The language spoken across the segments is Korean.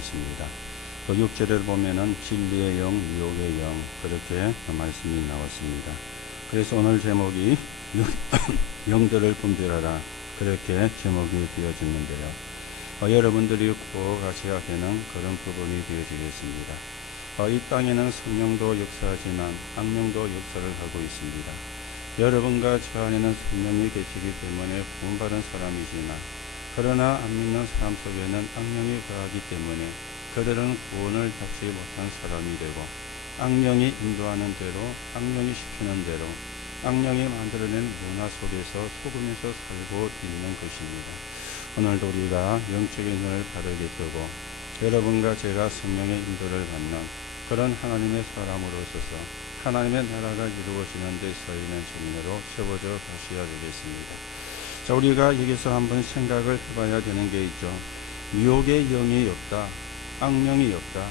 나왔습니다. 그 6절에 보면은 진리의 영, 미혹의 영, 그렇게 말씀이 나왔습니다. 그래서 오늘 제목이 영들을 분별하라, 그렇게 제목이 되어지는데요. 여러분들이 꼭 아셔야 되는 그런 부분이 되어지겠습니다. 이 땅에는 성령도 역사하지만 악령도 역사를 하고 있습니다. 여러분과 저 안에는 성령이 계시기 때문에 구원받은 사람이지만, 그러나 안 믿는 사람 속에는 악령이 거하기 때문에 그들은 구원을 받지 못한 사람이 되고, 악령이 인도하는 대로, 악령이 시키는 대로, 악령이 만들어낸 문화 속에서 속으면서 살고 있는 것입니다. 오늘도 우리가 영적인 눈을 바르게 뜨고 여러분과 제가 성령의 인도를 받는 그런 하나님의 사람으로서서 하나님의 나라가 이루어지는 데 서 있는 증인으로 세워져 가셔야 되겠습니다. 자, 우리가 여기서 한번 생각을 해봐야 되는 게 있죠. 미혹의 영이 없다, 악령이 없다.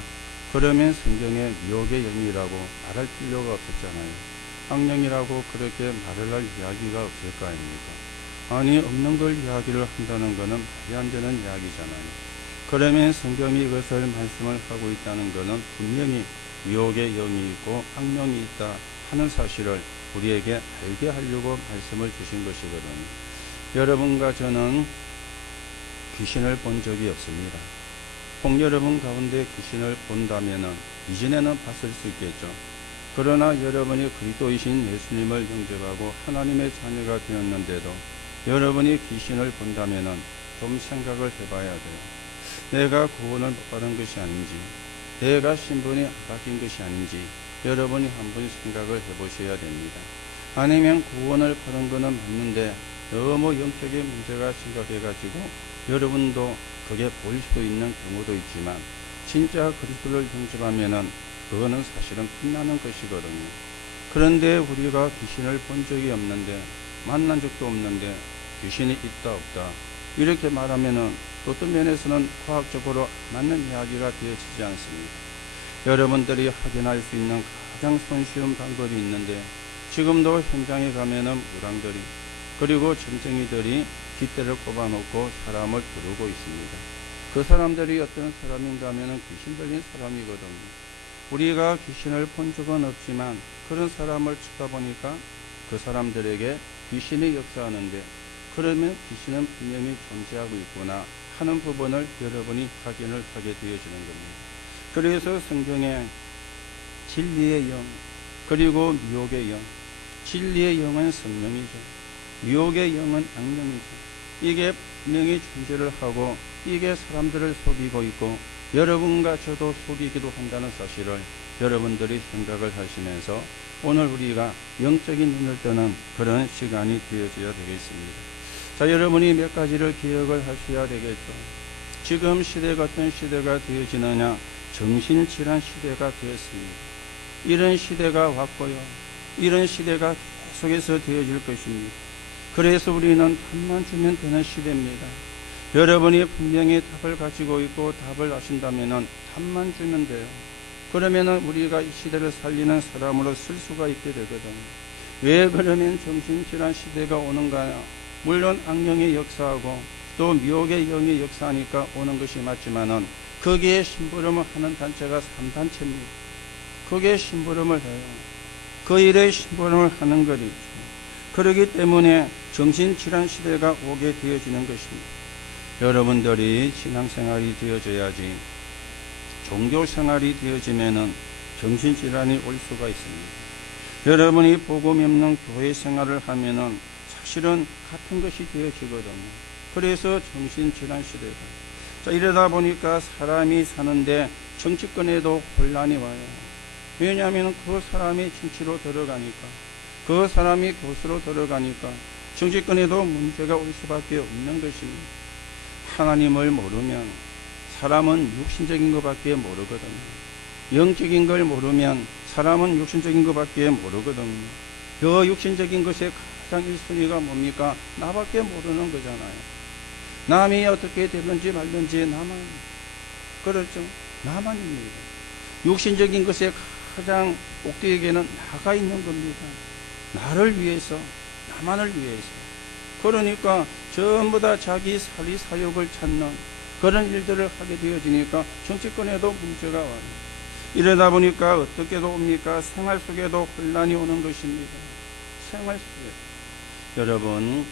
그러면 성경에 미혹의 영이라고 말할 필요가 없었잖아요. 악령이라고 그렇게 말을 할 이야기가 없을 거 아닙니까? 아니, 없는 걸 이야기를 한다는 것은 말이 안 되는 이야기잖아요. 그러면 성경이 이것을 말씀을 하고 있다는 것은 분명히 미혹의 영이 있고 악령이 있다 하는 사실을 우리에게 알게 하려고 말씀을 주신 것이거든요. 여러분과 저는 귀신을 본 적이 없습니다. 혹 여러분 가운데 귀신을 본다면은 이전에는 봤을 수 있겠죠. 그러나 여러분이 그리스도이신 예수님을 영접하고 하나님의 자녀가 되었는데도 여러분이 귀신을 본다면은 좀 생각을 해봐야 돼요. 내가 구원을 못 받은 것이 아닌지, 내가 신분이 안 바뀐 것이 아닌지 여러분이 한번 생각을 해보셔야 됩니다. 아니면 구원을 받은 것은 맞는데 너무 영적인 문제가 심각해가지고 여러분도 그게 보일 수도 있는 경우도 있지만, 진짜 그리스도를 영접하면은 그거는 사실은 끝나는 것이거든요. 그런데 우리가 귀신을 본 적이 없는데, 만난 적도 없는데 귀신이 있다 없다 이렇게 말하면은 어떤 면에서는 과학적으로 맞는 이야기가 되어지지 않습니다. 여러분들이 확인할 수 있는 가장 손쉬운 방법이 있는데, 지금도 현장에 가면은 무당들이 그리고 점쟁이들이 깃대를 꼽아놓고 사람을 부르고 있습니다. 그 사람들이 어떤 사람인가 하면은 귀신 들린 사람이거든요. 우리가 귀신을 본 적은 없지만 그런 사람을 쳐다보니까 그 사람들에게 귀신이 역사하는데, 그러면 귀신은 분명히 존재하고 있구나 하는 부분을 여러분이 확인을 하게 되어지는 겁니다. 그래서 성경에 진리의 영, 그리고 미혹의 영, 진리의 영은 성령이죠. 미혹의 영은 악령이죠. 이게 분명히 존재를 하고 이게 사람들을 속이고 있고 여러분과 저도 속이기도 한다는 사실을 여러분들이 생각을 하시면서 오늘 우리가 영적인 눈을 뜨는 그런 시간이 되어져야 되겠습니다. 자, 여러분이 몇 가지를 기억을 하셔야 되겠죠. 지금 시대가 어떤 시대가 되어지느냐? 정신질환 시대가 되었습니다. 이런 시대가 왔고요. 이런 시대가 계속해서 되어질 것입니다. 그래서 우리는 답만 주면 되는 시대입니다. 여러분이 분명히 답을 가지고 있고 답을 아신다면 답만 주면 돼요. 그러면은 우리가 이 시대를 살리는 사람으로 쓸 수가 있게 되거든요. 왜 그러면 정신질환 시대가 오는가요? 물론 악령이 역사하고 또 미혹의 영이 역사하니까 오는 것이 맞지만은 거기에 심부름을 하는 단체가 3단체입니다. 거기에 심부름을 해요. 그 일에 심부름을 하는 것이죠. 그렇기 때문에 정신질환 시대가 오게 되어지는 것입니다. 여러분들이 신앙생활이 되어져야지, 종교생활이 되어지면은 정신질환이 올 수가 있습니다. 여러분이 복음이 없는 교회생활을 하면은 사실은 같은 것이 되어지거든요. 그래서 정신질환 시대가. 자, 이러다 보니까 사람이 사는데 정치권에도 혼란이 와요. 왜냐하면 그 사람이 정치로 들어가니까, 그 사람이 교수로 들어가니까 정치권에도 문제가 올 수밖에 없는 것입니다. 하나님을 모르면 사람은 육신적인 것밖에 모르거든요. 영적인 걸 모르면 사람은 육신적인 것밖에 모르거든요. 그 육신적인 것의 가장 1순위가 뭡니까? 나밖에 모르는 거잖아요. 남이 어떻게 되든지 말든지 나만, 그렇죠? 나만입니다. 육신적인 것의 가장 꼭대기에는 나가 있는 겁니다. 나를 위해서, 나만을 위해서. 그러니까 전부 다 자기 사리 사욕을 찾는 그런 일들을 하게 되어지니까 정치권에도 문제가 와요. 이러다 보니까 어떻게도 옵니까? 생활 속에도 혼란이 오는 것입니다. 생활 속에. 여러분,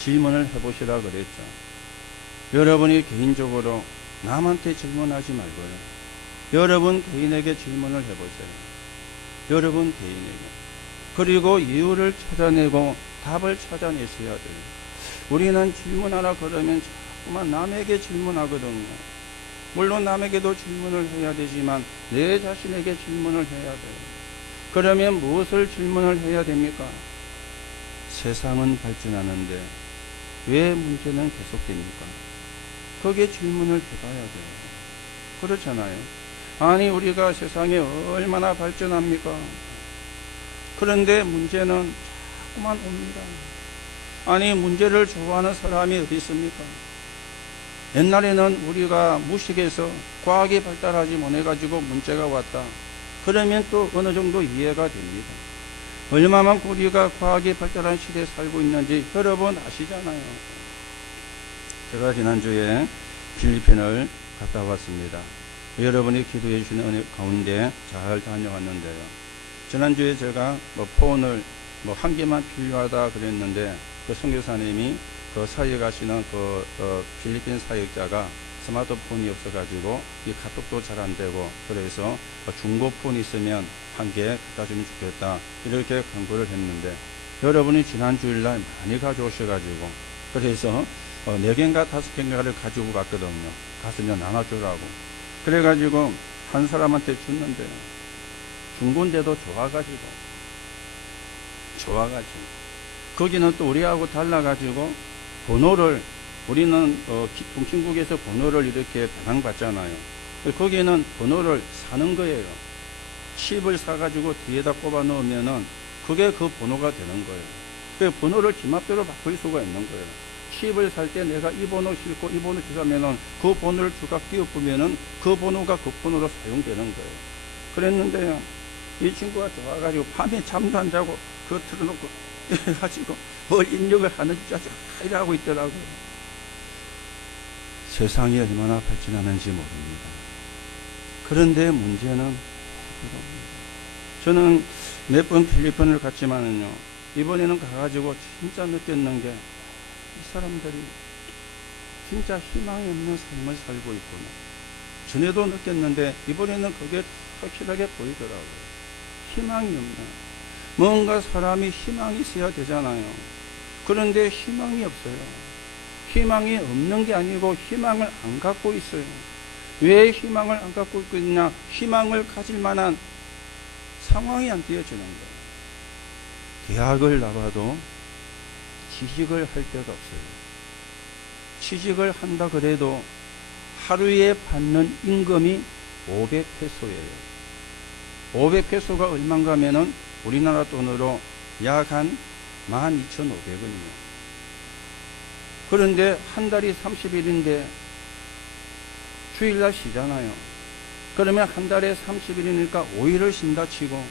질문을 해보시라 그랬죠. 여러분이 개인적으로 남한테 질문하지 말고요. 여러분 개인에게 질문을 해보세요. 여러분 개인에게. 그리고 이유를 찾아내고 답을 찾아내셔야 돼요. 우리는 질문하라 그러면 자꾸만 남에게 질문하거든요. 물론 남에게도 질문을 해야 되지만 내 자신에게 질문을 해야 돼요. 그러면 무엇을 질문을 해야 됩니까? 세상은 발전하는데 왜 문제는 계속됩니까? 거기에 질문을 해봐야 돼요. 그렇잖아요. 아니 우리가 세상에 얼마나 발전합니까? 그런데 문제는 자꾸만 옵니다. 아니 문제를 좋아하는 사람이 어디 있습니까? 옛날에는 우리가 무식해서 과학이 발달하지 못해가지고 문제가 왔다. 그러면 또 어느 정도 이해가 됩니다. 얼마만큼 우리가 과학이 발달한 시대에 살고 있는지 여러분 아시잖아요. 제가 지난주에 필리핀을 갔다 왔습니다. 여러분이 기도해 주시는 은혜 가운데 잘 다녀왔는데요. 지난주에 제가 폰을 한 개만 필요하다 그랬는데 그 선교사님이 그 사역에 가시는 필리핀 사역자가 스마트폰이 없어가지고 이 카톡도 잘 안 되고 그래서 중고폰 있으면 한 개 갖다 주면 좋겠다 이렇게 광고를 했는데 여러분이 지난 주일날 많이 가져오셔가지고 그래서 4개인가 5개인가를 가지고 갔거든요. 갔으면 나눠주라고. 그래가지고 한 사람한테 줬는데 중고인데도 좋아가지고 거기는 또 우리하고 달라가지고 번호를 우리는 통신국에서 번호를 이렇게 배당받잖아요. 거기는 번호를 사는 거예요. 칩을 사가지고 뒤에다 꼽아 넣으면은 그게 그 번호가 되는 거예요. 그 번호를 지마표로 바꿀 수가 있는 거예요. 칩을 살 때 내가 이 번호 싣고 이 번호 주사면은 그 번호를 주각 띄워보면은 그 번호가 그 번호로 사용되는 거예요. 그랬는데요. 이 친구가 좋아가지고 밤에 잠도 안 자고 그거 틀어놓고 해가지고 뭘 입력을 하는지 잘 일하고 있더라고요. 세상이 얼마나 발전하는지 모릅니다. 그런데 문제는 저는 몇 번 필리핀을 갔지만은요, 이번에는 가가지고 진짜 느꼈는 게 이 사람들이 진짜 희망이 없는 삶을 살고 있구나. 전에도 느꼈는데 이번에는 그게 확실하게 보이더라고요. 희망이 없나. 뭔가 사람이 희망이 있어야 되잖아요. 그런데 희망이 없어요. 희망이 없는 게 아니고 희망을 안 갖고 있어요. 왜 희망을 안 갖고 있냐? 희망을 가질 만한 상황이 안 되어지는 거예요. 대학을 나와도 취직을 할 데가 없어요. 취직을 한다 그래도 하루에 받는 임금이 500페소예요. 500페소가 얼마인가 하면은 우리나라 돈으로 약 한 12,500원이에요. 그런데 한 달이 30일인데 주일날 쉬잖아요. 그러면 한 달에 30일이니까 5일을 쉰다 치고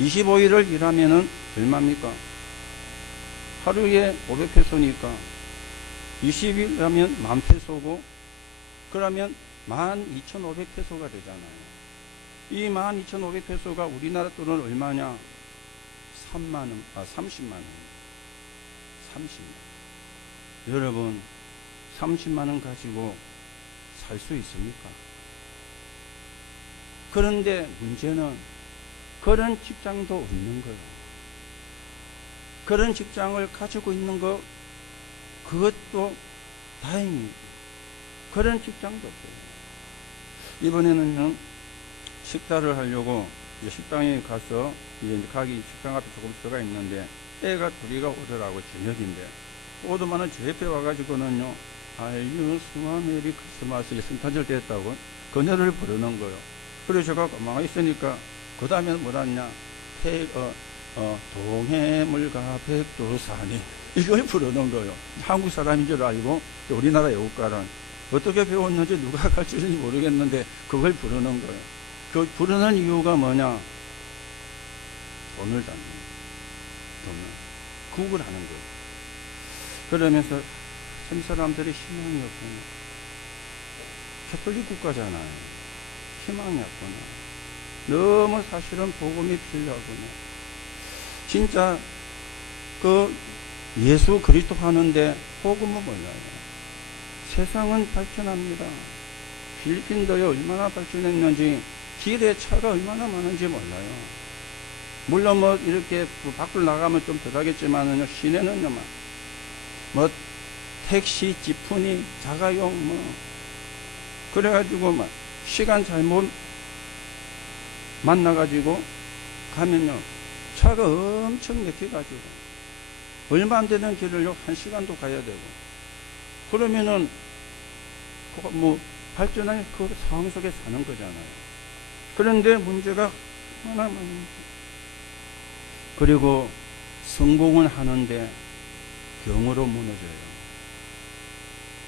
25일을 일하면은 얼마입니까? 하루에 500페소니까 20일 하면 10,000페소고 그러면 12,500페소가 되잖아요. 이 12,500페소가 우리나라 돈은 얼마냐? 30만 원. 30만. 여러분 30만 원 가지고 살 수 있습니까? 그런데 문제는 그런 직장도 없는 거예요. 그런 직장을 가지고 있는 것 그것도 다행히 그런 직장도 없어요. 이번에는요 식사를 하려고 이제 식당에 가서 이제 가기 식당 앞에 조금 들어가 있는데 애가 둘이가 오더라고. 저녁인데 오더만은 제 옆에 와가지고는요 알유 스마 메리 크리스마스 성탄절 됐다고 그 노래를 부르는 거예요. 그래서 제가 가만히 있으니까 그 다음에 뭐라냐 동해물과 백두산이 이걸 부르는 거예요. 한국 사람인 줄 알고 우리나라 애국가는 어떻게 배웠는지 누가 가르치는지 모르겠는데 그걸 부르는 거예요. 그 부르는 이유가 뭐냐? 돈을 받는 돈을 구걸 하는 거예요. 그러면서 참 사람들이 희망이 없어요. 캐톨릭 국가잖아요. 희망이 없구나. 너무 사실은 복음이 필요하구나. 진짜 그 예수 그리스도 하는데 복음은 몰라요. 세상은 발전합니다. 필리핀도요 얼마나 발전했는지, 길에 차가 얼마나 많은지 몰라요. 물론 뭐 이렇게 밖으로 나가면 좀 덜하겠지만은요, 시내는요 뭐 택시, 지프니, 자가용 뭐 그래가지고 막 시간 잘못 만나가지고 가면요 차가 엄청 막혀가지고 얼마 안 되는 길을요 1시간도 가야 되고, 그러면은 뭐 발전할 그 상황 속에 사는 거잖아요. 그런데 문제가 하나 많은지, 그리고 성공을 하는데 병으로 무너져요.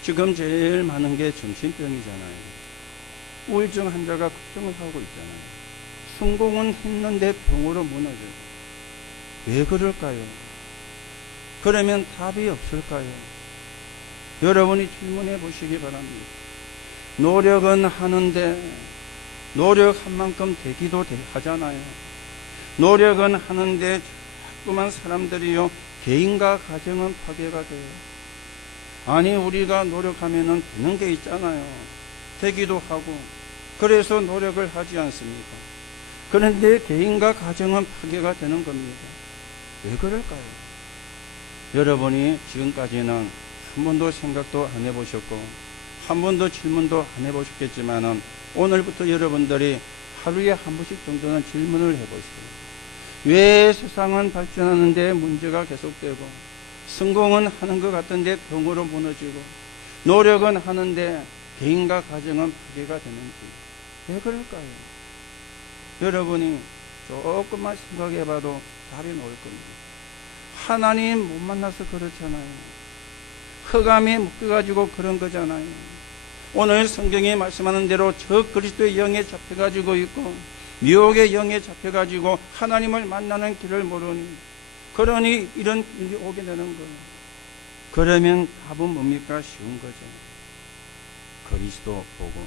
지금 제일 많은 게 정신병이잖아요. 우울증 환자가 걱정을 하고 있잖아요. 성공은 했는데 병으로 무너져요. 왜 그럴까요? 그러면 답이 없을까요? 여러분이 질문해 보시기 바랍니다. 노력은 하는데 노력한 만큼 되기도 하잖아요. 노력은 하는데 자꾸만 사람들이요 개인과 가정은 파괴가 돼요. 아니 우리가 노력하면은 되는 게 있잖아요. 되기도 하고 그래서 노력을 하지 않습니까? 그런데 개인과 가정은 파괴가 되는 겁니다. 왜 그럴까요? 여러분이 지금까지는 한 번도 생각도 안 해보셨고 한 번도 질문도 안 해보셨겠지만은 오늘부터 여러분들이 하루에 한 번씩 정도는 질문을 해보세요. 왜 세상은 발전하는데 문제가 계속되고 성공은 하는 것 같은데 병으로 무너지고 노력은 하는데 개인과 가정은 파괴가 되는지 왜 그럴까요? 여러분이 조금만 생각해봐도 답이 나올 겁니다. 하나님 못 만나서 그렇잖아요. 흑암에 묶여가지고 그런 거잖아요. 오늘 성경에 말씀하는 대로 저 그리스도의 영에 잡혀가지고 있고 미혹의 영에 잡혀가지고 하나님을 만나는 길을 모르니, 그러니 이런 일이 오게 되는 거예요. 그러면 답은 뭡니까? 쉬운 거죠. 그리스도 복음.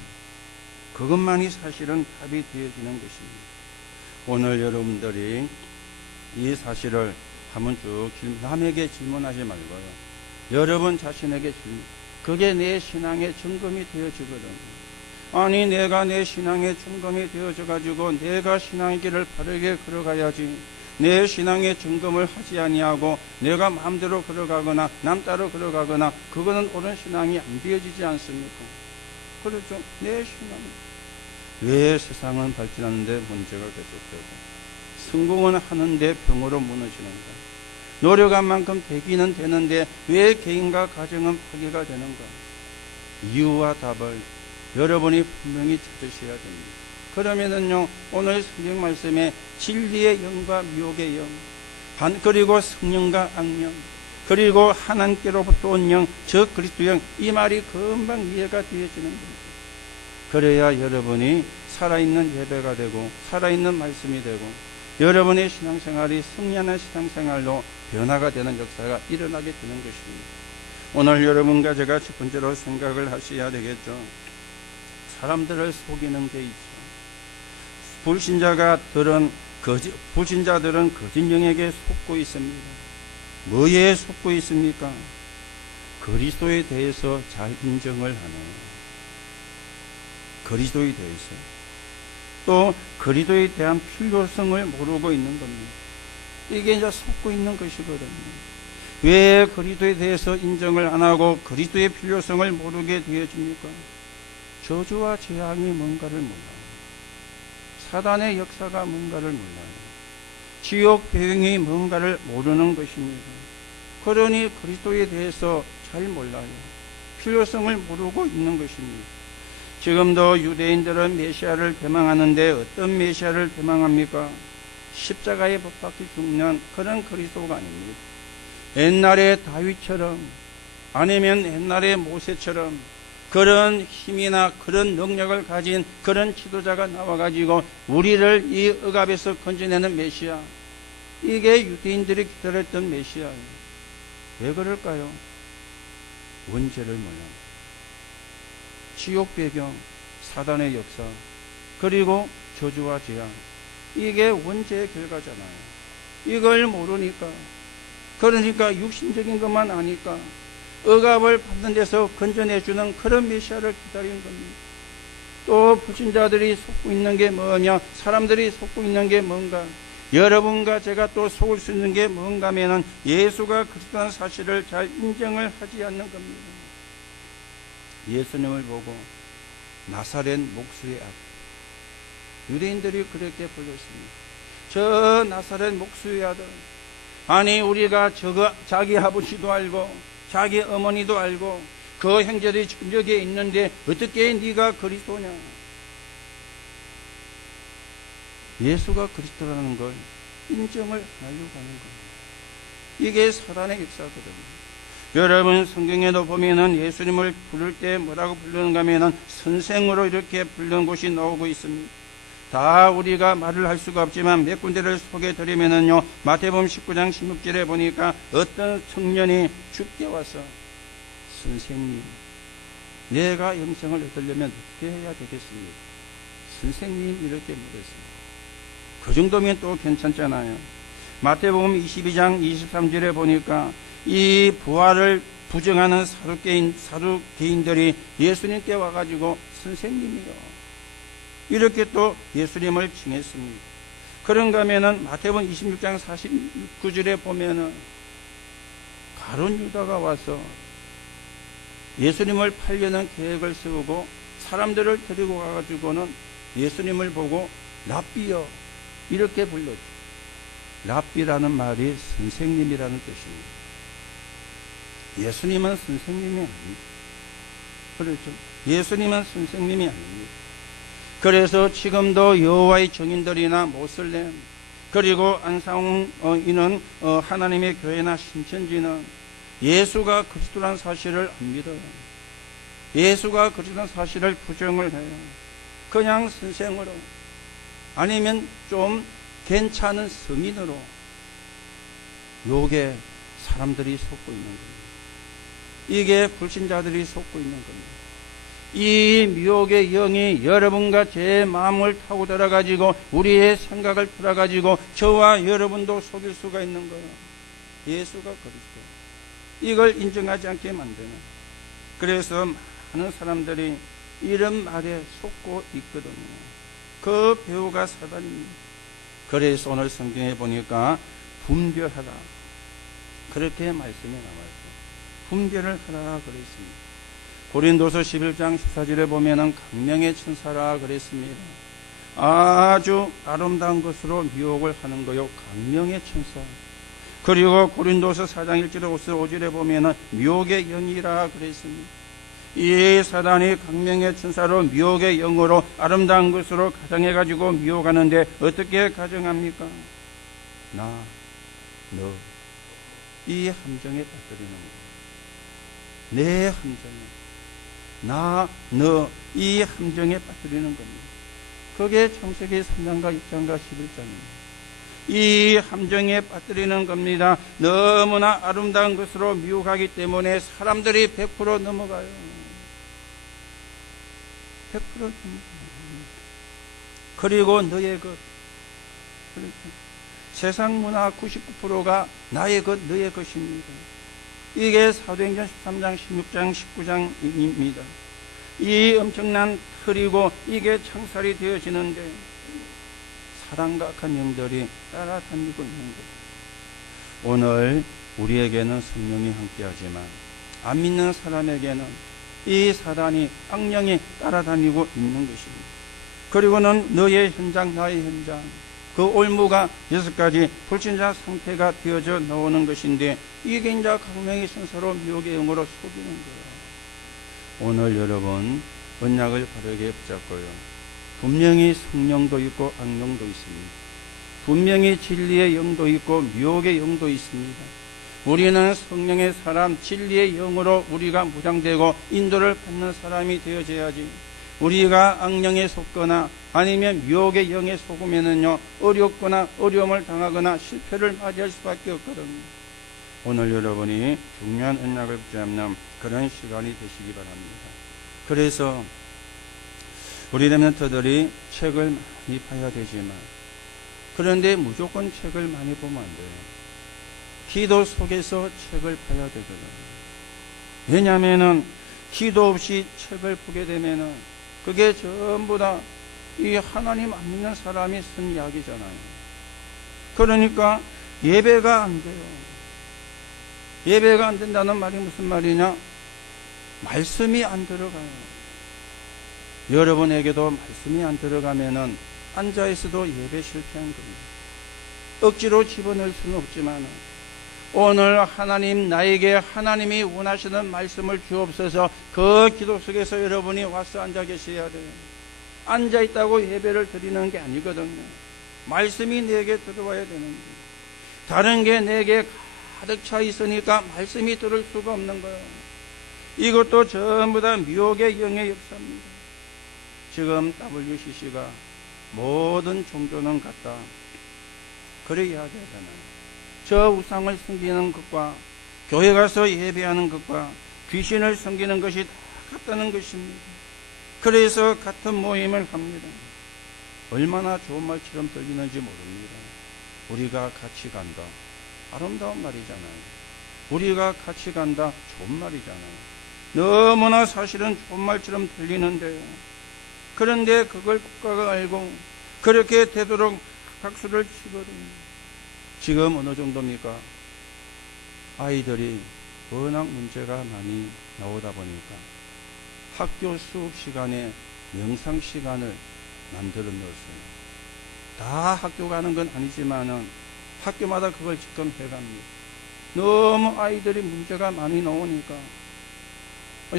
그것만이 사실은 답이 되어지는 것입니다. 오늘 여러분들이 이 사실을 한번 쭉 남에게 질문하지 말고요. 여러분 자신에게 질문. 그게 내 신앙의 점검이 되어지거든요. 아니 내가 내 신앙의 점검이 되어져가지고 내가 신앙의 길을 바르게 걸어가야지, 내 신앙의 점검을 하지 아니하고 내가 마음대로 걸어가거나 남 따라 걸어가거나 그거는 옳은 신앙이 안 되어지지 않습니까? 그렇죠. 내 신앙. 왜 세상은 발전하는데 문제가 계속되고 성공은 하는데 병으로 무너지는가? 노력한 만큼 되기는 되는데 왜 개인과 가정은 파괴가 되는가? 이유와 답을 여러분이 분명히 찾으셔야 됩니다. 그러면은요, 오늘 성경 말씀에 진리의 영과 미혹의 영, 그리고 성령과 악령, 그리고 하나님께로부터 온 영, 저 그리스도 영, 이 말이 금방 이해가 되어지는 겁니다. 그래야 여러분이 살아있는 예배가 되고 살아있는 말씀이 되고 여러분의 신앙생활이 승리하는 신앙생활로 변화가 되는 역사가 일어나게 되는 것입니다. 오늘 여러분과 제가 첫 번째로 생각을 하셔야 되겠죠. 사람들을 속이는 게 있죠. 불신자들은 거짓 영에게 속고 있습니다. 뭐에 속고 있습니까? 그리스도에 대해서 잘 인정을 하는, 그리스도에 대해서 또 그리스도에 대한 필요성을 모르고 있는 겁니다. 이게 이제 속고 있는 것이거든요. 왜 그리스도에 대해서 인정을 안 하고 그리스도의 필요성을 모르게 되어집니까? 저주와 재앙이 뭔가를 몰라요. 사단의 역사가 뭔가를 몰라요. 지옥 배경이 뭔가를 모르는 것입니다. 그러니 그리스도에 대해서 잘 몰라요. 필요성을 모르고 있는 것입니다. 지금도 유대인들은 메시아를 대망하는데 어떤 메시아를 대망합니까? 십자가에 못 박혀 죽는 그런 그리스도가 아닙니다. 옛날에 다윗처럼 아니면 옛날에 모세처럼 그런 힘이나 그런 능력을 가진 그런 지도자가 나와가지고 우리를 이 억압에서 건져내는 메시아, 이게 유대인들이 기다렸던 메시아예요. 왜 그럴까요? 원죄를 몰라. 지옥 배경, 사단의 역사, 그리고 저주와 재앙, 이게 원죄의 결과잖아요. 이걸 모르니까, 그러니까 육신적인 것만 아니까 억압을 받는 데서 건져내주는 그런 메시아를 기다리는 겁니다. 또 불신자들이 속고 있는 게 뭐냐, 사람들이 속고 있는 게 뭔가, 여러분과 제가 또 속을 수 있는 게 뭔가 하면은 예수가 그리스도라는 사실을 잘 인정을 하지 않는 겁니다. 예수님을 보고 나사렛 목수의 아들, 유대인들이 그렇게 불렀습니다. 저 나사렛 목수의 아들, 아니 우리가 자기 아버지도 알고 자기 어머니도 알고 그 형제들이 지금 여기에 있는데 어떻게 네가 그리스도냐. 예수가 그리스도라는 걸 인정을 하려고 하는 겁니다. 이게 사단의 역사거든요. 여러분 성경에도 보면은 예수님을 부를 때 뭐라고 부르는가 하면은 선생으로 이렇게 부르는 곳이 나오고 있습니다. 다 우리가 말을 할 수가 없지만 몇 군데를 소개해 드리면은요, 마태복음 19장 16절에 보니까 어떤 청년이 죽게 와서 선생님, 내가 영생을 얻으려면 어떻게 해야 되겠습니까? 선생님, 이렇게 물었습니다. 그 정도면 또 괜찮잖아요. 마태복음 22장 23절에 보니까 이 부활을 부정하는 사두개인들이 예수님께 와가지고 선생님이요, 이렇게 또 예수님을 칭했습니다. 그런가 하면은 마태복음 26장 49절에 보면은 가룟 유다가 와서 예수님을 팔려는 계획을 세우고 사람들을 데리고 가가지고는 예수님을 보고 랍비여 이렇게 불렀죠. 랍비라는 말이 선생님이라는 뜻입니다. 예수님은 선생님이 아닙니다. 그렇죠? 예수님은 선생님이 아닙니다. 그래서 지금도 여호와의 증인들이나 모슬렘, 그리고 안상인은 하나님의 교회나 신천지는 예수가 그리스도라는 사실을 안 믿어요. 예수가 그리스도라는 사실을 부정을 해요. 그냥 선생으로, 아니면 좀 괜찮은 성인으로 요게 사람들이 속고 있는 겁니다. 이게 불신자들이 속고 있는 겁니다. 이 미혹의 영이 여러분과 제 마음을 타고 들어가지고 우리의 생각을 풀어가지고 저와 여러분도 속일 수가 있는 거예요. 예수가 그리스도, 이걸 인정하지 않게 만드는. 그래서 많은 사람들이 이런 말에 속고 있거든요. 그 배우가 사단입니다. 그래서 오늘 성경에 보니까 분별하라, 그렇게 말씀이 나와요. 분별을 하라 그랬습니다. 고린도서 11장 14절에 보면은 강명의 천사라 그랬습니다. 아주 아름다운 것으로 미혹을 하는 거요, 강명의 천사. 그리고 고린도서 4장 1절에 5절에 보면은 미혹의 영이라 그랬습니다. 이 사단이 강명의 천사로 미혹의 영으로 아름다운 것으로 가정해가지고 미혹하는데 어떻게 가정합니까? 나, 너, 이 함정에 빠뜨리는 거예요. 내 함정에, 나, 너, 이 함정에 빠뜨리는 겁니다. 그게 창세기 3장과 6장과 11장입니다. 이 함정에 빠뜨리는 겁니다. 너무나 아름다운 것으로 미혹하기 때문에 사람들이 100% 넘어가요. 100% 넘어가요. 그리고 너의 것, 그렇죠. 세상 문화 99%가 나의 것, 너의 것입니다. 이게 사도행전 13장, 16장, 19장입니다. 이 엄청난 틀이고 이게 창살이 되어지는데 사랑과 악한 영들이 따라다니고 있는 거예요. 오늘 우리에게는 성령이 함께하지만 안 믿는 사람에게는 이 사단이, 악령이 따라다니고 있는 것입니다. 그리고는 너의 현장, 나의 현장, 그 올무가 6가지 불신자 상태가 되어져 나오는 것인데 이게 이제 강명의 천사로 미혹의 영으로 속이는 거예요. 오늘 여러분 언약을 바르게 붙잡고요. 분명히 성령도 있고 악령도 있습니다. 분명히 진리의 영도 있고 미혹의 영도 있습니다. 우리는 성령의 사람, 진리의 영으로 우리가 무장되고 인도를 받는 사람이 되어져야지, 우리가 악령에 속거나 아니면 미혹의 영에 속으면은요, 어렵거나 어려움을 당하거나 실패를 맞이할 수밖에 없거든요. 오늘 여러분이 중요한 언약을 붙잡는 그런 시간이 되시기 바랍니다. 그래서 우리 렘넌트들이 책을 많이 봐야 되지만, 그런데 무조건 책을 많이 보면 안 돼요. 기도 속에서 책을 봐야 되거든요. 왜냐하면은 기도 없이 책을 보게 되면은 그게 전부 다 이 하나님 안 믿는 사람이 쓴 이야기잖아요. 그러니까 예배가 안 돼요. 예배가 안 된다는 말이 무슨 말이냐? 말씀이 안 들어가요. 여러분에게도 말씀이 안 들어가면은 앉아있어도 예배 실패한 겁니다. 억지로 집어넣을 수는 없지만 오늘 하나님 나에게 하나님이 원하시는 말씀을 주옵소서. 그 기도 속에서 여러분이 와서 앉아 계셔야 돼요. 앉아있다고 예배를 드리는 게 아니거든요. 말씀이 내게 들어와야 되는 거예요. 다른 게 내게 가득 차 있으니까 말씀이 들을 수가 없는 거예요. 이것도 전부 다 미혹의 영의 역사입니다. 지금 WCC가 모든 종교는 같다, 그래 이야기하잖아요. 저 우상을 섬기는 것과 교회 가서 예배하는 것과 귀신을 섬기는 것이 다 같다는 것입니다. 그래서 같은 모임을 합니다. 얼마나 좋은 말처럼 들리는지 모릅니다. 우리가 같이 간다, 아름다운 말이잖아요. 우리가 같이 간다, 좋은 말이잖아요. 너무나 사실은 좋은 말처럼 들리는데요. 그런데 그걸 국가가 알고 그렇게 되도록 박수를 치거든요. 지금 어느 정도입니까? 아이들이 워낙 문제가 많이 나오다 보니까 학교 수업 시간에 명상 시간을 만들어 놓았어요. 다 학교 가는 건 아니지만은 학교마다 그걸 지금 해갑니다. 너무 아이들이 문제가 많이 나오니까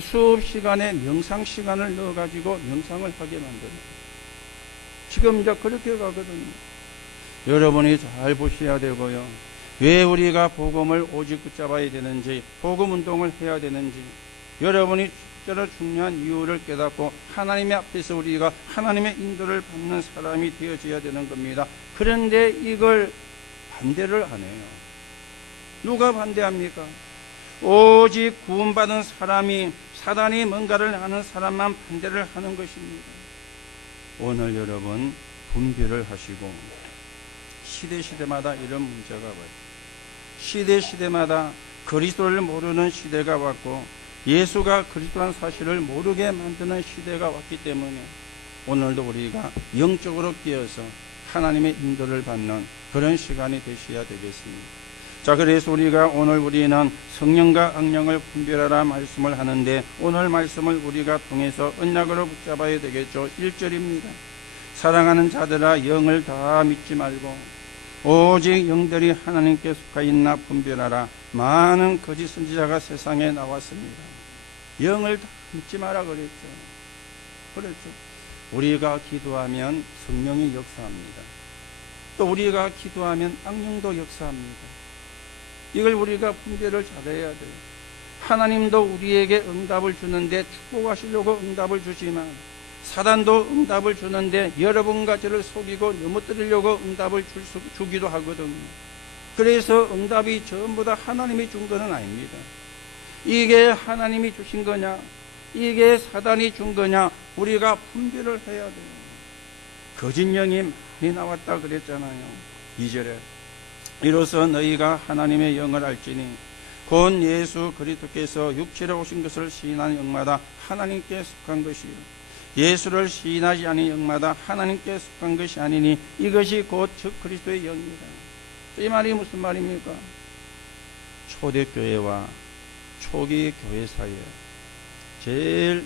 수업 시간에 명상 시간을 넣어가지고 명상을 하게 만들어요. 지금 이제 그렇게 가거든요. 여러분이 잘 보셔야 되고요. 왜 우리가 복음을 오직 붙잡아야 되는지, 복음 운동을 해야 되는지, 여러분이 진짜로 중요한 이유를 깨닫고 하나님의 앞에서 우리가 하나님의 인도를 받는 사람이 되어져야 되는 겁니다. 그런데 이걸 반대를 안 해요. 누가 반대합니까? 오직 구원받은 사람이, 사단이 뭔가를 아는 사람만 반대를 하는 것입니다. 오늘 여러분 분별을 하시고, 시대마다 이런 문제가 와요. 시대마다 그리스도를 모르는 시대가 왔고 예수가 그리스도라는 사실을 모르게 만드는 시대가 왔기 때문에 오늘도 우리가 영적으로 깨어서 하나님의 인도를 받는 그런 시간이 되셔야 되겠습니다. 자, 그래서 우리는 성령과 악령을 분별하라 말씀을 하는데, 오늘 말씀을 우리가 통해서 언약으로 붙잡아야 되겠죠. 1절입니다. 사랑하는 자들아, 영을 다 믿지 말고 오직 영들이 하나님께 속하였나 분별하라. 많은 거짓 선지자가 세상에 나왔습니다. 영을 다 믿지 마라 그랬죠. 우리가 기도하면 성령이 역사합니다. 또 우리가 기도하면 악령도 역사합니다. 이걸 우리가 분별을 잘해야 돼요. 하나님도 우리에게 응답을 주는데 축복하시려고 응답을 주지만, 사단도 응답을 주는데 여러분과 저를 속이고 넘어뜨리려고 응답을 주기도 하거든요. 그래서 응답이 전부 다 하나님이 준 것은 아닙니다. 이게 하나님이 주신 거냐, 이게 사단이 준 거냐, 우리가 분별을 해야 돼요. 거짓 영이 많이 나왔다 그랬잖아요. 2절에 이로써 너희가 하나님의 영을 알지니 곧 예수 그리스도께서 육체로 오신 것을 시인하는 영마다 하나님께 속한 것이요 예수를 시인하지 않은 영마다 하나님께 속한 것이 아니니 이것이 곧 즉 그리스도의 영이다. 이 말이 무슨 말입니까? 초대교회와 초기 교회 사이에 제일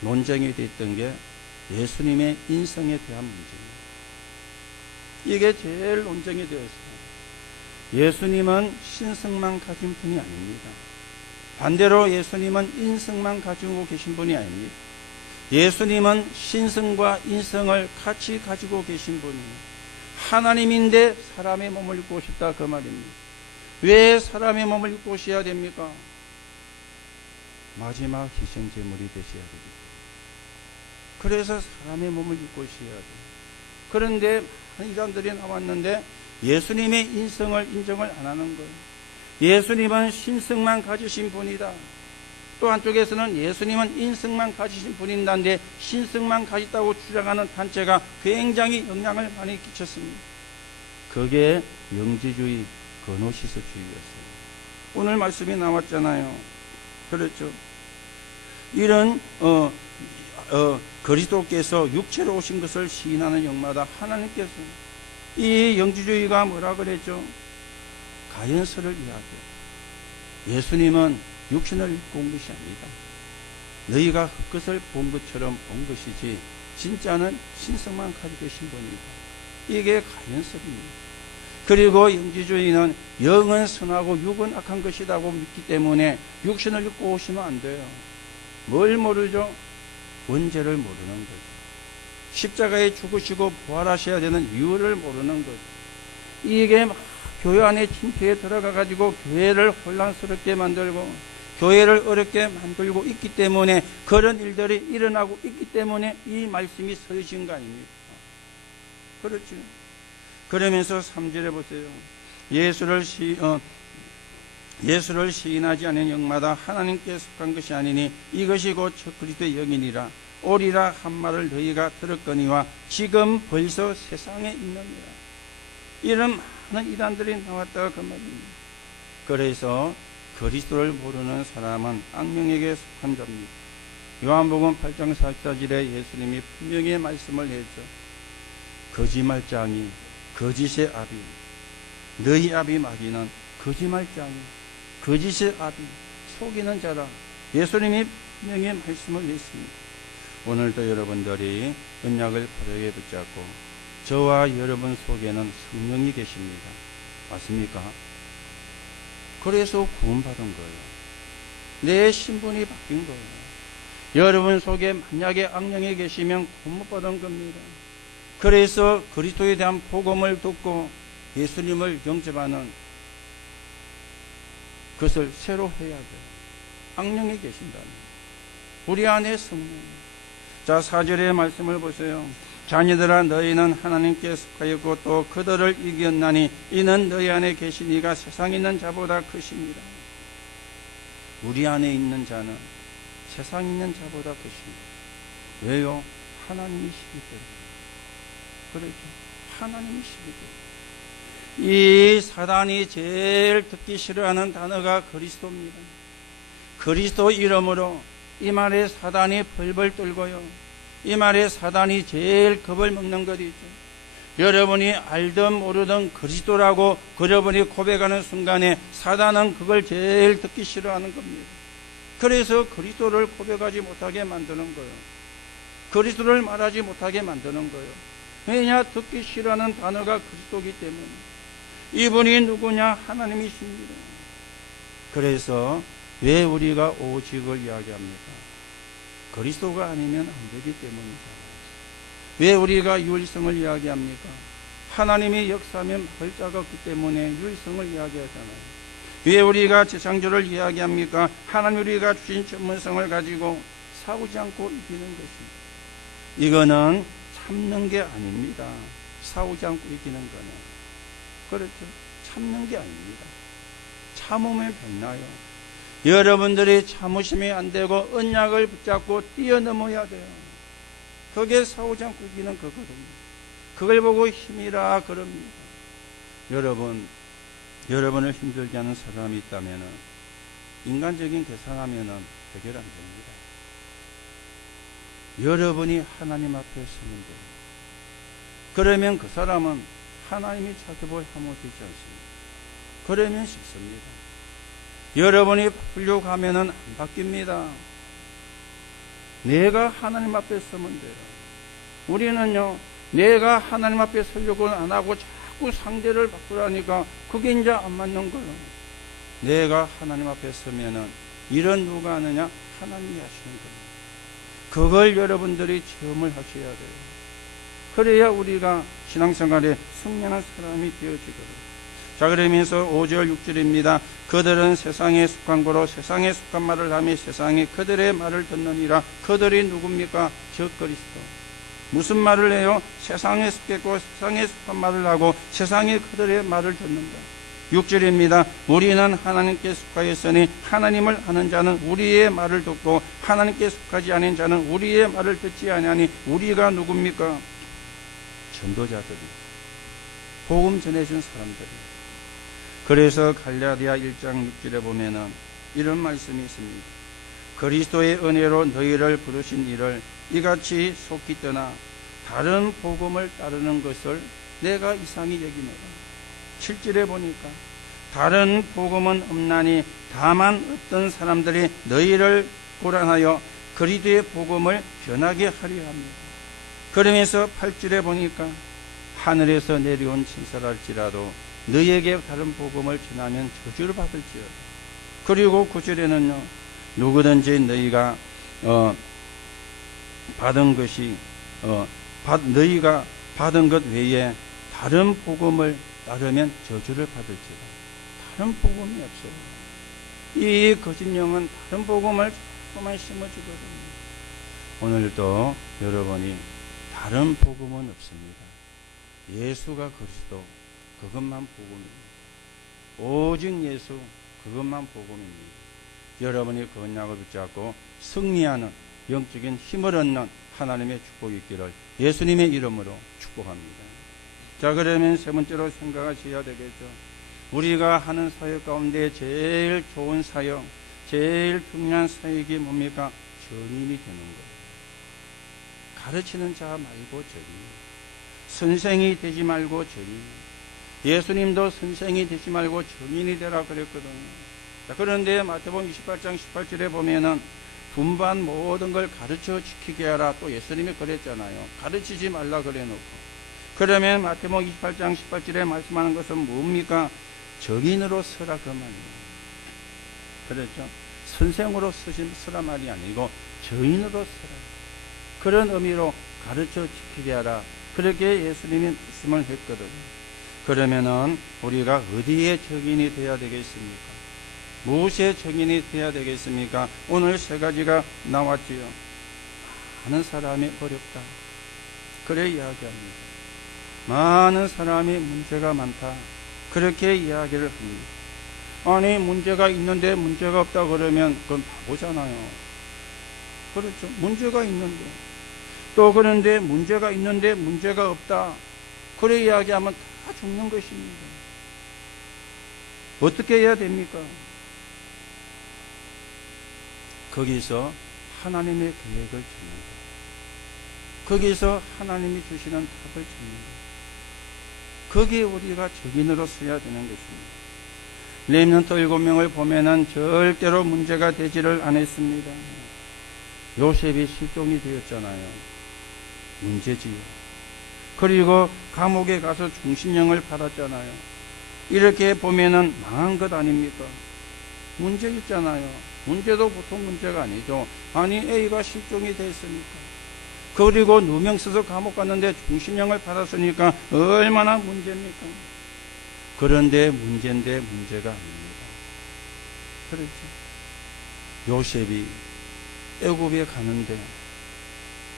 논쟁이 됐던 게 예수님의 인성에 대한 문제입니다. 이게 제일 논쟁이 되었어요. 예수님은 신성만 가진 분이 아닙니다. 반대로 예수님은 인성만 가지고 계신 분이 아닙니다. 예수님은 신성과 인성을 같이 가지고 계신 분이에요. 하나님인데 사람의 몸을 입고 오셨다 그 말입니다. 왜 사람의 몸을 입고 오셔야 됩니까? 마지막 희생제물이 되셔야 됩니다. 그래서 사람의 몸을 입고 오셔야 돼요. 그런데 많은 사람들이 나왔는데 예수님의 인성을 인정을 안 하는 거예요. 예수님은 신성만 가지신 분이다. 또 한쪽에서는 예수님은 인성만 가지신 분인데 신성만 가졌다고 주장하는 단체가 굉장히 영향을 많이 끼쳤습니다. 그게 영지주의, 거노시스주의였어요. 오늘 말씀이 나왔잖아요. 그렇죠. 이런 그리스도께서 육체로 오신 것을 시인하는 영마다 하나님께서 이 영지주의가 뭐라 그랬죠? 가연서를 이야기해요. 예수님은 육신을 입고 온 것이 아니다. 너희가 헛것을 본 것처럼 온 것이지 진짜는 신성만 가지고 계신 분이다. 이게 가연설입니다. 그리고 영지주의는 영은 선하고 육은 악한 것이라고 믿기 때문에 육신을 입고 오시면 안 돼요. 뭘 모르죠? 원죄를 모르는 거죠. 십자가에 죽으시고 부활하셔야 되는 이유를 모르는 거죠. 이게 막 교회 안에 침투에 들어가 가지고 교회를 혼란스럽게 만들고 교회를 어렵게 만들고 있기 때문에 그런 일들이 일어나고 있기 때문에 이 말씀이 서주신 거 아닙니까? 그렇죠. 그러면서 3절에 보세요. 예수를 시인하지 않은 영마다 하나님께 속한 것이 아니니 이것이 곧 그리스도의 영이니라. 오리라 한 말을 너희가 들었거니와 지금 벌써 세상에 있느니라. 이런 많은 이단들이 나왔다가 그 말입니다. 그래서 그리스도를 모르는 사람은 악령에게 속한 자입니다. 요한복음 8장 44절에 예수님이 분명히 말씀을 했죠. 거짓말장이 거짓의 아비, 너희 아비 마귀는 거짓말장이 거짓의 아비, 속이는 자라. 예수님이 분명히 말씀을 했습니다. 오늘도 여러분들이 언약을 바르게 붙잡고 저와 여러분 속에는 성령이 계십니다. 맞습니까? 그래서 구원받은 거예요. 내 신분이 바뀐 거예요. 여러분 속에 만약에 악령이 계시면 구원 못 받은 겁니다. 그래서 그리스도에 대한 복음을 듣고 예수님을 영접하는 그것을 새로 해야 돼요. 악령이 계신다는 우리 안에 성령. 자, 4절의 말씀을 보세요. 자녀들아 너희는 하나님께 속하였고 또 그들을 이겼나니 이는 너희 안에 계신 이가 세상에 있는 자보다 크십니다. 우리 안에 있는 자는 세상에 있는 자보다 크십니다. 왜요? 하나님이시기 때문에. 그렇죠. 하나님이시기 때문에. 이 사단이 제일 듣기 싫어하는 단어가 그리스도입니다. 그리스도 이름으로 이 말에 사단이 벌벌 떨고요. 이 말에 사단이 제일 겁을 먹는 것이죠. 여러분이 알든 모르든 그리스도라고 여러분이 고백하는 순간에 사단은 그걸 제일 듣기 싫어하는 겁니다. 그래서 그리스도를 고백하지 못하게 만드는 거예요. 그리스도를 말하지 못하게 만드는 거예요. 왜냐? 듣기 싫어하는 단어가 그리스도이기 때문에. 이분이 누구냐? 하나님이십니다. 그래서 왜 우리가 오직을 이야기합니까? 그리스도가 아니면 안 되기 때문이잖아요. 왜 우리가 유일성을 이야기합니까? 하나님이 역사하면 막을 자가 없기 때문에 유일성을 이야기하잖아요. 왜 우리가 재창조를 이야기합니까? 하나님 우리가 주신 전문성을 가지고 싸우지 않고 이기는 것입니다. 이거는 참는 게 아닙니다. 싸우지 않고 이기는 거는. 그렇죠. 참는 게 아닙니다. 참으면 변나요. 여러분들이 참으시면 안 되고 언약을 붙잡고 뛰어넘어야 돼요. 그게 싸우지 않고 이기는 거거든요. 그걸 보고 힘이라 그럽니다. 여러분을 힘들게 하는 사람이 있다면 인간적인 계산하면 해결 안 됩니다. 여러분이 하나님 앞에 서는 거예요. 그러면 그 사람은 하나님이 자격을 하면 되지 않습니다. 그러면 쉽습니다. 여러분이 바꾸려고 하면은 안 바뀝니다. 내가 하나님 앞에 서면 돼요. 우리는요, 내가 하나님 앞에 서려고는 안 하고 자꾸 상대를 바꾸라니까 그게 이제 안 맞는 거예요. 내가 하나님 앞에 서면은 이런 누가 하느냐? 하나님이 하시는 거예요. 그걸 여러분들이 체험을 하셔야 돼요. 그래야 우리가 신앙생활에 승리하는 사람이 되어지거든요. 자, 그러면서 5절 6절입니다. 그들은 세상에 속한 거로 세상에 속한 말을 하며 세상에 그들의 말을 듣느니라. 그들이 누굽니까? 저 그리스도. 무슨 말을 해요? 세상에 속했고 세상에 속한 말을 하고 세상에 그들의 말을 듣는다. 6절입니다. 우리는 하나님께 속하였으니 하나님을 아는 자는 우리의 말을 듣고 하나님께 속하지 않은 자는 우리의 말을 듣지 아니하니 우리가 누굽니까? 전도자들이, 복음 전해준 사람들이. 그래서 갈라디아 1장 6절에 보면은 이런 말씀이 있습니다. 그리스도의 은혜로 너희를 부르신 이를 이같이 속히 떠나 다른 복음을 따르는 것을 내가 이상히 여기노라. 7절에 보니까 다른 복음은 없나니 다만 어떤 사람들이 너희를 고란하여 그리스도의 복음을 변하게 하려 합니다. 그러면서 8절에 보니까 하늘에서 내려온 천사랄지라도 너희에게 다른 복음을 전하면 저주를 받을지어다. 그리고 9절에는요, 누구든지 너희가 받은 것이 너희가 받은 것 외에 다른 복음을 따르면 저주를 받을지어다. 다른 복음이 없어요. 이 거짓령은 다른 복음을 자꾸만 심어주거든요. 오늘도 여러분이 다른 복음은 없습니다. 예수가 그리스도, 그것만 복음입니다. 오직 예수, 그것만 복음입니다. 여러분이 그 언약을 붙잡고 승리하는 영적인 힘을 얻는 하나님의 축복이 있기를 예수님의 이름으로 축복합니다. 자, 그러면 세 번째로 생각하셔야 되겠죠. 우리가 하는 사역 가운데 제일 좋은 사역, 제일 중요한 사역이 뭡니까? 증인이 되는 거예요. 가르치는 자 말고 증인. 선생이 되지 말고 증인. 예수님도 선생이 되지 말고 증인이 되라 그랬거든요. 자, 그런데 마태복음 28장 18절에 보면은 분반 모든 걸 가르쳐 지키게 하라. 또 예수님이 그랬잖아요. 가르치지 말라 그래 놓고. 그러면 마태복음 28장 18절에 말씀하는 것은 뭡니까? 증인으로 서라 그 말이에요. 그렇죠? 선생으로 서라 말이 아니고 증인으로 서라. 그런 의미로 가르쳐 지키게 하라. 그렇게 예수님이 말씀을 했거든요. 그러면은 우리가 어디에 증인이 되어야 되겠습니까? 무엇에 증인이 되어야 되겠습니까? 오늘 세 가지가 나왔지요. 많은 사람이 어렵다. 그래 이야기합니다. 많은 사람이 문제가 많다. 그렇게 이야기를 합니다. 아니, 문제가 있는데 문제가 없다 그러면 그건 바보잖아요. 그렇죠. 문제가 있는데. 또 그런데 문제가 있는데 문제가 없다. 그래 이야기하면 다 죽는 것입니다. 어떻게 해야 됩니까? 거기서 하나님의 계획을 찾는 것. 거기서 하나님이 주시는 답을 찾는 것. 거기에 우리가 증인으로 서야 되는 것입니다. 렘넌트 7명을 보면은 절대로 문제가 되지를 않았습니다. 요셉이 실종이 되었잖아요. 문제지요. 그리고 감옥에 가서 중신령을 받았잖아요. 이렇게 보면은 망한 것 아닙니까? 문제 있잖아요. 문제도 보통 문제가 아니죠. 아니, A가 실종이 됐으니까. 그리고 누명 써서 감옥 갔는데 중신령을 받았으니까 얼마나 문제입니까? 그런데 문제인데 문제가 아닙니다. 그렇죠. 요셉이 애굽에 가는데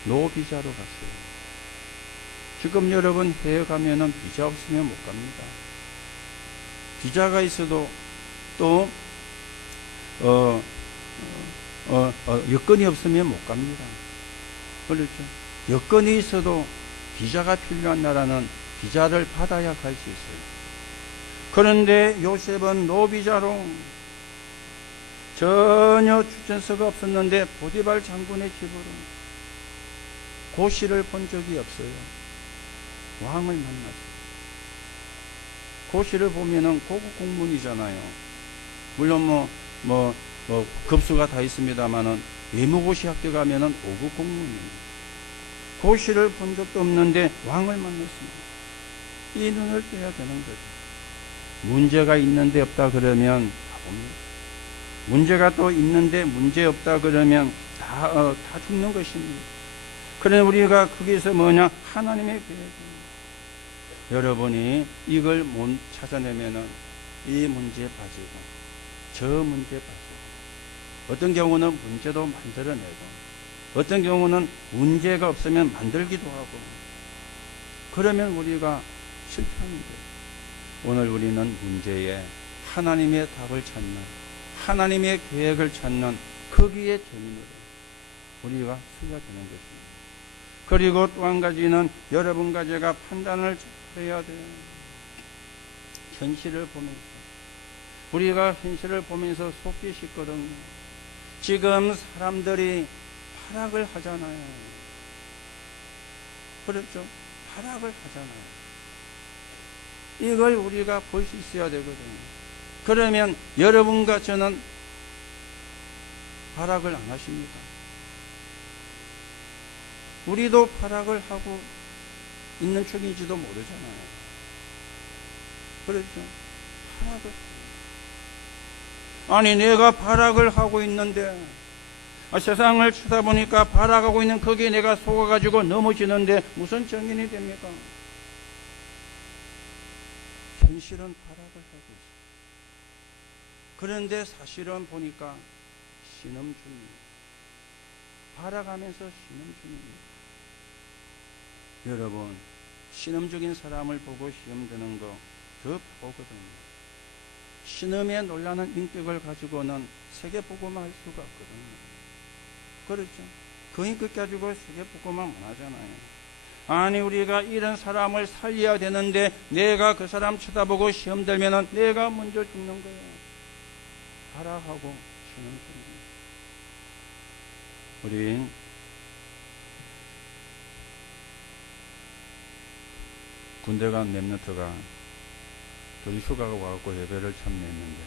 노비자로 갔어요. 지금 여러분 해외 가면은 비자 없으면 못 갑니다. 비자가 있어도 또 여건이 없으면 못 갑니다. 그렇죠. 여건이 있어도 비자가 필요한 나라는 비자를 받아야 갈 수 있어요. 그런데 요셉은 노비자로 전혀 추천서가 없었는데 보디발 장군의 집으로 고시를 본 적이 없어요. 왕을 만났어요. 고시를 보면은 고급 공문이잖아요. 물론 급수가 다 있습니다만은 외무고시 학교 가면은 5급 공문이에요. 고시를 본 적도 없는데 왕을 만났습니다. 이 눈을 떼야 되는 거죠. 문제가 있는데 없다 그러면 바보입니다. 문제가 또 있는데 문제 없다 그러면 다 죽는 것입니다. 그래 우리가 거기서 뭐냐? 하나님의 계획입니다. 여러분이 이걸 못 찾아내면은 이 문제에 빠지고 저 문제에 빠지고 어떤 경우는 문제도 만들어내고 어떤 경우는 문제가 없으면 만들기도 하고 그러면 우리가 실패하는 거예요. 오늘 우리는 문제에 하나님의 답을 찾는, 하나님의 계획을 찾는 거기에 전인으로 우리가 서야 되는 것입니다. 그리고 또 한 가지는 여러분과 제가 판단을 해야 돼요. 현실을 보면서, 우리가 현실을 보면서 속기 쉽거든요. 지금 사람들이 발악을 하잖아요. 그렇죠? 발악을 하잖아요. 이걸 우리가 볼 수 있어야 되거든요. 그러면 여러분과 저는 발악을 안 하십니까? 우리도 발악을 하고 있는 중인지도 모르잖아요. 그렇죠? 발악을. 아니, 내가 발악을 하고 있는데, 세상을 쳐다보니까 발악하고 있는 거기에 내가 속아가지고 넘어지는데 무슨 정인이 됩니까? 현실은 발악을 하고 있어요. 그런데 사실은 보니까 신음 중입니다. 발악하면서 신음 중입니다. 여러분, 신음 중인 사람을 보고 시험 드는 거 더 보거든요. 신음에 놀라는 인격을 가지고는 세계보고만 할 수가 없거든요. 그렇죠? 그 인격 가지고 세계보고만 못 하잖아요. 아니, 우리가 이런 사람을 살려야 되는데 내가 그 사람 쳐다보고 시험 들면은 내가 먼저 죽는 거예요. 발악하고 신음 중입니다. 우리 군대 간 랩런트가 둘이 휴가가 와갖고 예배를 참여했는데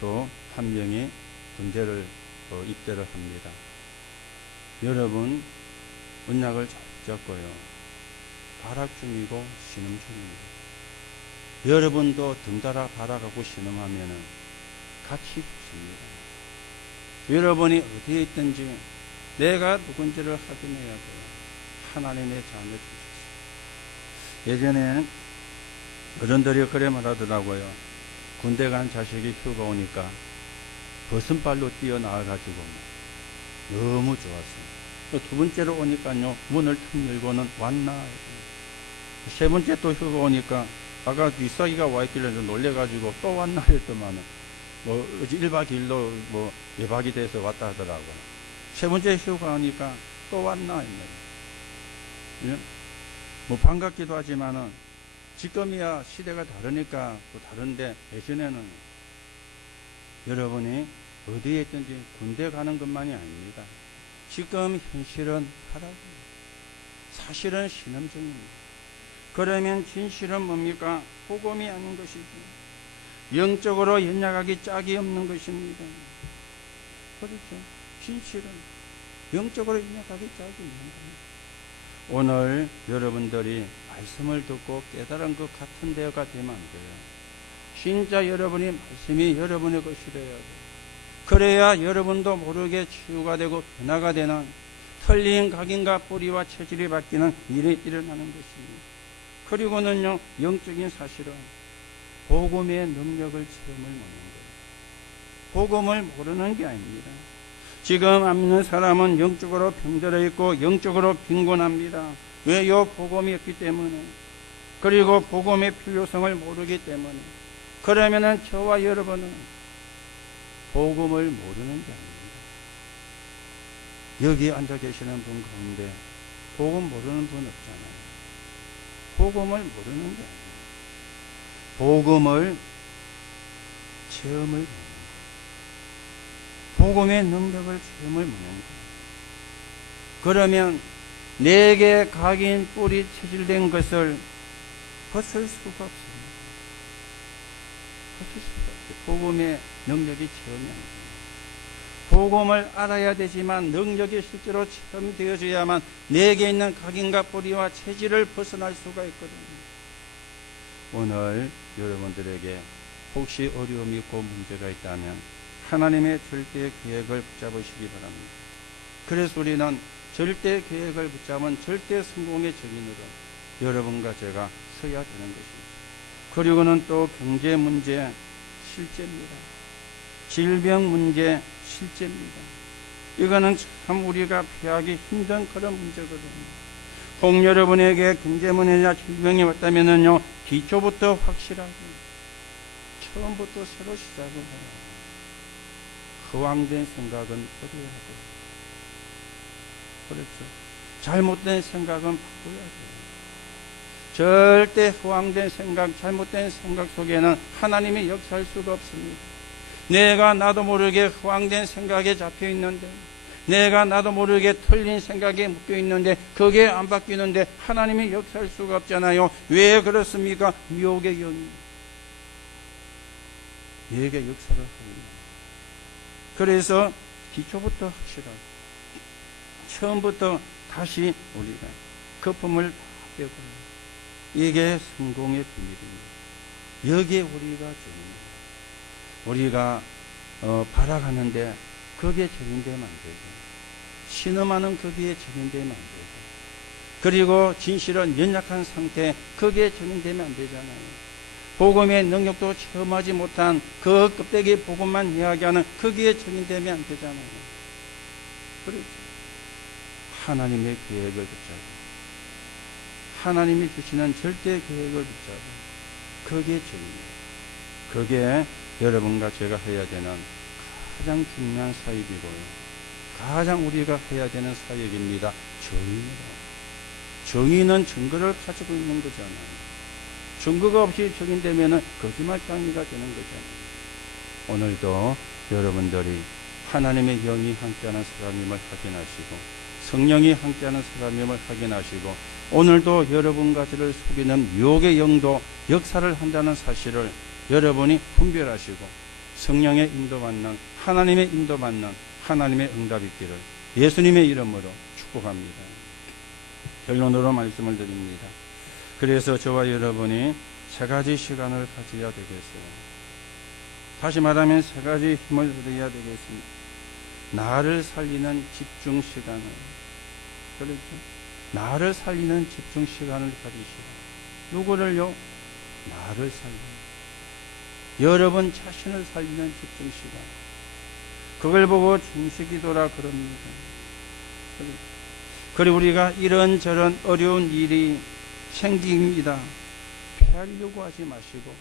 또 한 명이 군대를 입대를 합니다. 여러분, 언약을 잘 잡고요. 발악 중이고 신음 중입니다. 여러분도 덩달아 발악하고 신음하면은 같이 죽습니다. 여러분이 어디에 있든지 내가 누군지를 확인해야 돼요. 하나님의 자녀 주셨어요. 예전에 어른들이 그래 말하더라고요. 군대 간 자식이 휴가 오니까 벗은발로 뛰어나와가지고 너무 좋았어요. 두 번째로 오니까요, 문을 툭 열고는 왔나. 세 번째 또 휴가 오니까 아까 이삭이가 와 있길래 놀래가지고 또 왔나 했더만은 어제 1박 2일로 예박이 돼서 왔다 하더라고요. 세 번째 휴가 오니까 또 왔나 했네요. 반갑기도 하지만은 지금이야 시대가 다르니까 또 다른데 예전에는 여러분이 어디에 있든지 군대 가는 것만이 아닙니다. 지금 현실은 파락입니다. 사실은 신음 중입니다. 그러면 진실은 뭡니까? 복음이 아닌 것이죠. 영적으로 연약하기 짝이 없는 것입니다. 그렇죠? 진실은 영적으로 연약하기 짝이 없는 겁니다. 오늘 여러분들이 말씀을 듣고 깨달은 것 같은 데가 되면 안 돼요. 진짜 여러분이 말씀이 여러분의 것이 되어야 돼요. 그래야 여러분도 모르게 치유가 되고 변화가 되는 틀린 각인과 뿌리와 체질이 바뀌는 일이 일어나는 것입니다. 그리고는요, 영적인 사실은 복음의 능력을 체험을 못하는 거예요. 복음을 모르는 게 아닙니다. 지금 안 믿는 사람은 영적으로 병들어 있고 영적으로 빈곤합니다. 왜요? 복음이 없기 때문에. 그리고 복음의 필요성을 모르기 때문에. 그러면은 저와 여러분은 복음을 모르는 게 아닙니다. 여기 앉아 계시는 분 가운데 복음 모르는 분 없잖아요. 복음을 모르는 게 아닙니다. 복음을 체험을 하는 거예요. 복음의 능력을 체험을 하는 거예요. 그러면 내게 각인 뿌리 체질된 것을 벗을 수가 없습니다. 벗을 수가 없어요. 복음의 능력이 체험이 안 됩니다. 복음을 알아야 되지만 능력이 실제로 체험되어져야만 내게 있는 각인과 뿌리와 체질을 벗어날 수가 있거든요. 오늘 여러분들에게 혹시 어려움이 있고 문제가 있다면 하나님의 절대 계획을 붙잡으시기 바랍니다. 그래서 우리는 절대 계획을 붙잡은 절대 성공의 증인으로 여러분과 제가 서야 되는 것입니다. 그리고는 또 경제 문제 실제입니다. 질병 문제 실제입니다. 이거는 참 우리가 피하기 힘든 그런 문제거든요. 혹 여러분에게 경제문제나 질병이 왔다면은요, 기초부터 확실하게, 처음부터 새로 시작을 해요. 허황된 생각은 버려야 돼요. 그렇죠. 잘못된 생각은 바꿔야 돼요. 절대 허황된 생각, 잘못된 생각 속에는 하나님이 역사할 수가 없습니다. 내가 나도 모르게 허황된 생각에 잡혀 있는데, 내가 나도 모르게 틀린 생각에 묶여 있는데, 그게 안 바뀌는데 하나님이 역사할 수가 없잖아요. 왜 그렇습니까? 미혹의 영이 내게 역사를 합니다. 그래서 기초부터 확실하게, 처음부터 다시 우리가 거품을 빼고, 이게 성공의 비밀입니다. 여기에 우리가 중요합니다. 우리가 발악하는데 거기에 적용되면 안 되죠. 신음하는 거기에 적용되면 안 되죠. 그리고 진실은 연약한 상태, 거기에 적용되면 안 되잖아요. 복음의 능력도 체험하지 못한 그 껍데기 복음만 이야기하는 거기에 적용되면 안 되잖아요. 그렇죠. 하나님의 계획을 붙잡고, 하나님이 주시는 절대 계획을 붙잡고, 거기에 적용돼요. 그게 여러분과 제가 해야 되는 가장 중요한 사역이고요. 가장 우리가 해야 되는 사역입니다. 정의는 증거를 가지고 있는 거잖아요. 증거가 없이 적용되면 거짓말쟁이가 되는 거잖아요. 오늘도 여러분들이 하나님의 영이 함께하는 사람임을 확인하시고, 성령이 함께하는 사람임을 확인하시고, 오늘도 여러분과 저를 속이는 유혹의 영도 역사를 한다는 사실을 여러분이 분별하시고, 성령의 인도받는, 하나님의 인도받는 하나님의 응답이 있기를 예수님의 이름으로 축복합니다. 결론으로 말씀을 드립니다. 그래서 저와 여러분이 세 가지 시간을 가져야 되겠어요. 다시 말하면 세 가지 힘을 들여야 되겠습니다. 나를 살리는 집중 시간을, 그렇죠? 나를 살리는 집중 시간을 가지시고, 누구를요? 나를 살리는, 여러분 자신을 살리는 집중 시간. 그걸 보고 중시기도라 그럽니다. 그리고 우리가 이런저런 어려운 일이 생깁니다. 피하려고 하지 마시고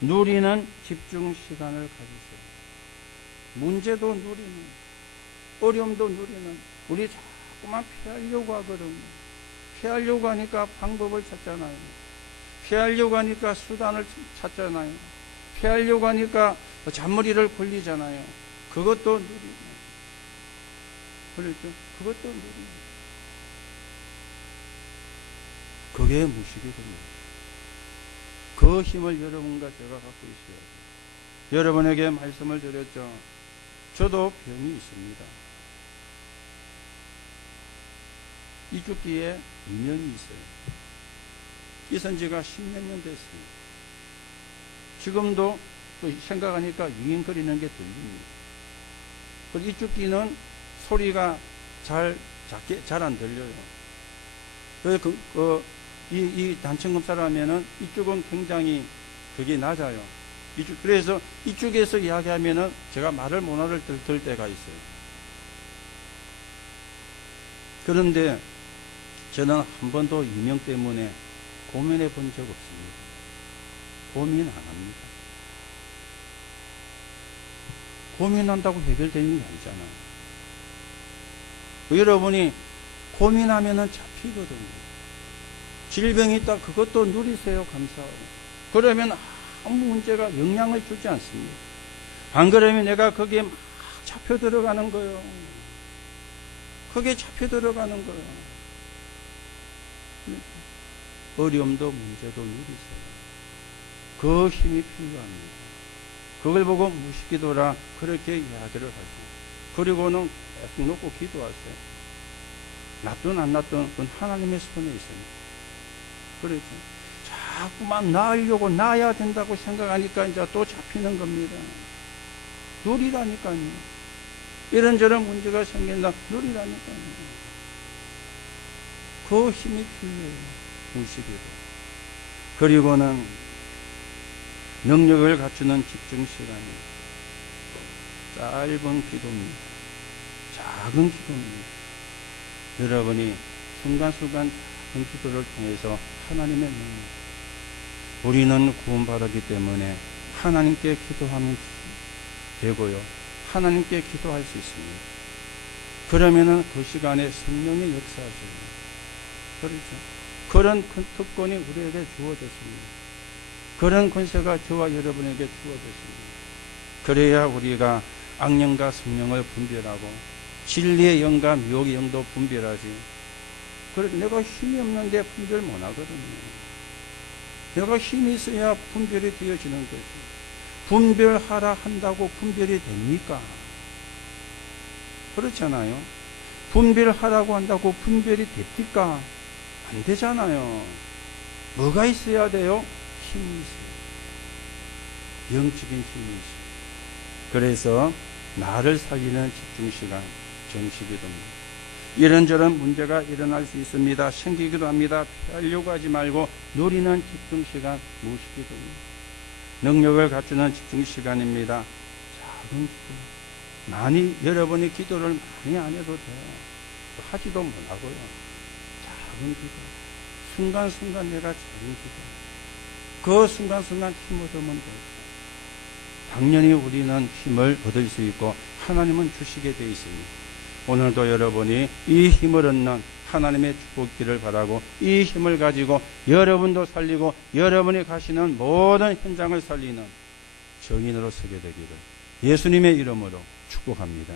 누리는 집중 시간을 가지세요. 문제도 누리는, 어려움도 누리는, 우리 자꾸만 피하려고 하거든요. 피하려고 하니까 방법을 찾잖아요. 피하려고 하니까 수단을 찾잖아요. 피하려고 하니까 잔머리를 굴리잖아요. 그것도 누리고, 그렇죠? 그것도 누리고. 그게 무식이 됩니다. 그 힘을 여러분과 제가 갖고 있어야 돼요. 여러분에게 말씀을 드렸죠. 저도 병이 있습니다. 이쪽기에 이명이 있어요. 있은 지가 10몇 년 됐습니다. 지금도 또 생각하니까 윙윙거리는 게 들립니다. 그리고 이쪽 귀는 소리가 잘 안 들려요. 그래서 이 단층 검사를 하면은 이쪽은 굉장히 그게 낮아요. 그래서 이쪽에서 이야기하면은 제가 말을 못 알아들 때가 있어요. 그런데 저는 한 번도 이명 때문에 고민해 본 적 없습니다. 고민 안 합니다. 고민한다고 해결되는 게 아니잖아요. 여러분이 고민하면은 잡히거든요. 질병이 있다, 그것도 누리세요. 감사하고. 그러면 아무 문제가 영향을 주지 않습니다. 안 그러면 내가 거기에 막 잡혀 들어가는 거예요. 거기에 잡혀 들어가는 거예요. 어려움도 문제도 누리세요. 그 힘이 필요합니다. 그걸 보고 무식기도라 그렇게 이야기를 하죠. 그리고는 계속 놓고 기도하세요. 낫든 안 낫든 그건 하나님의 손에 있습니다. 그렇죠. 자꾸만 나으려고 나야 된다고 생각하니까 이제 또 잡히는 겁니다. 누리라니까요. 이런저런 문제가 생긴다. 누리라니까요. 그 힘이 필요해요. 무식기도. 그리고는 능력을 갖추는 집중 시간이 짧은 기도입니다. 작은 기도입니다. 여러분이 순간순간 기도를 통해서 하나님의 능력, 우리는 구원받았기 때문에 하나님께 기도하면 되고요. 하나님께 기도할 수 있습니다. 그러면은 그 시간에 성령이 역사하셔요. 그렇죠. 그런 큰 특권이 우리에게 주어졌습니다. 그런 권세가 저와 여러분에게 주어졌습니다. 그래야 우리가 악령과 성령을 분별하고 진리의 영과 미혹의 영도 분별하지. 그래, 내가 힘이 없는데 분별 못하거든요. 내가 힘이 있어야 분별이 되어지는 거죠. 분별하라 한다고 분별이 됩니까? 그렇잖아요. 분별하라고 한다고 분별이 됩니까? 안 되잖아요. 뭐가 있어야 돼요? 힘이 있어요. 영적인 힘이 있어요. 그래서 나를 살리는 집중시간, 정식기도입니다. 이런저런 문제가 일어날 수 있습니다. 생기기도 합니다. 피하려고 하지 말고 누리는 집중시간, 무식기도입니다. 능력을 갖추는 집중시간입니다. 작은 기도. 많이, 여러분이 기도를 많이 안 해도 돼요. 하지도 못하고요. 작은 기도. 순간순간 내가 작은 기도. 그 순간순간 힘을 얻으면 돼요. 당연히 우리는 힘을 얻을 수 있고 하나님은 주시게 되어 있습니다. 오늘도 여러분이 이 힘을 얻는 하나님의 축복기를 바라고 이 힘을 가지고 여러분도 살리고 여러분이 가시는 모든 현장을 살리는 정인으로 서게 되기를 예수님의 이름으로 축복합니다.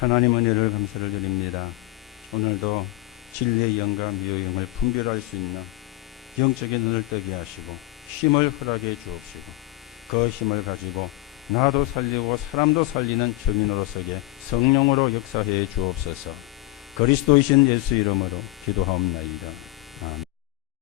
하나님 은혜를 감사를 드립니다. 오늘도 진리의 영과 미혹의 영을 분별할 수 있는 영적인 눈을 뜨게 하시고 힘을 허락해 주옵시고 그 힘을 가지고 나도 살리고 사람도 살리는 정인으로 서게 성령으로 역사해 주옵소서. 그리스도이신 예수 이름으로 기도하옵나이다. 아멘.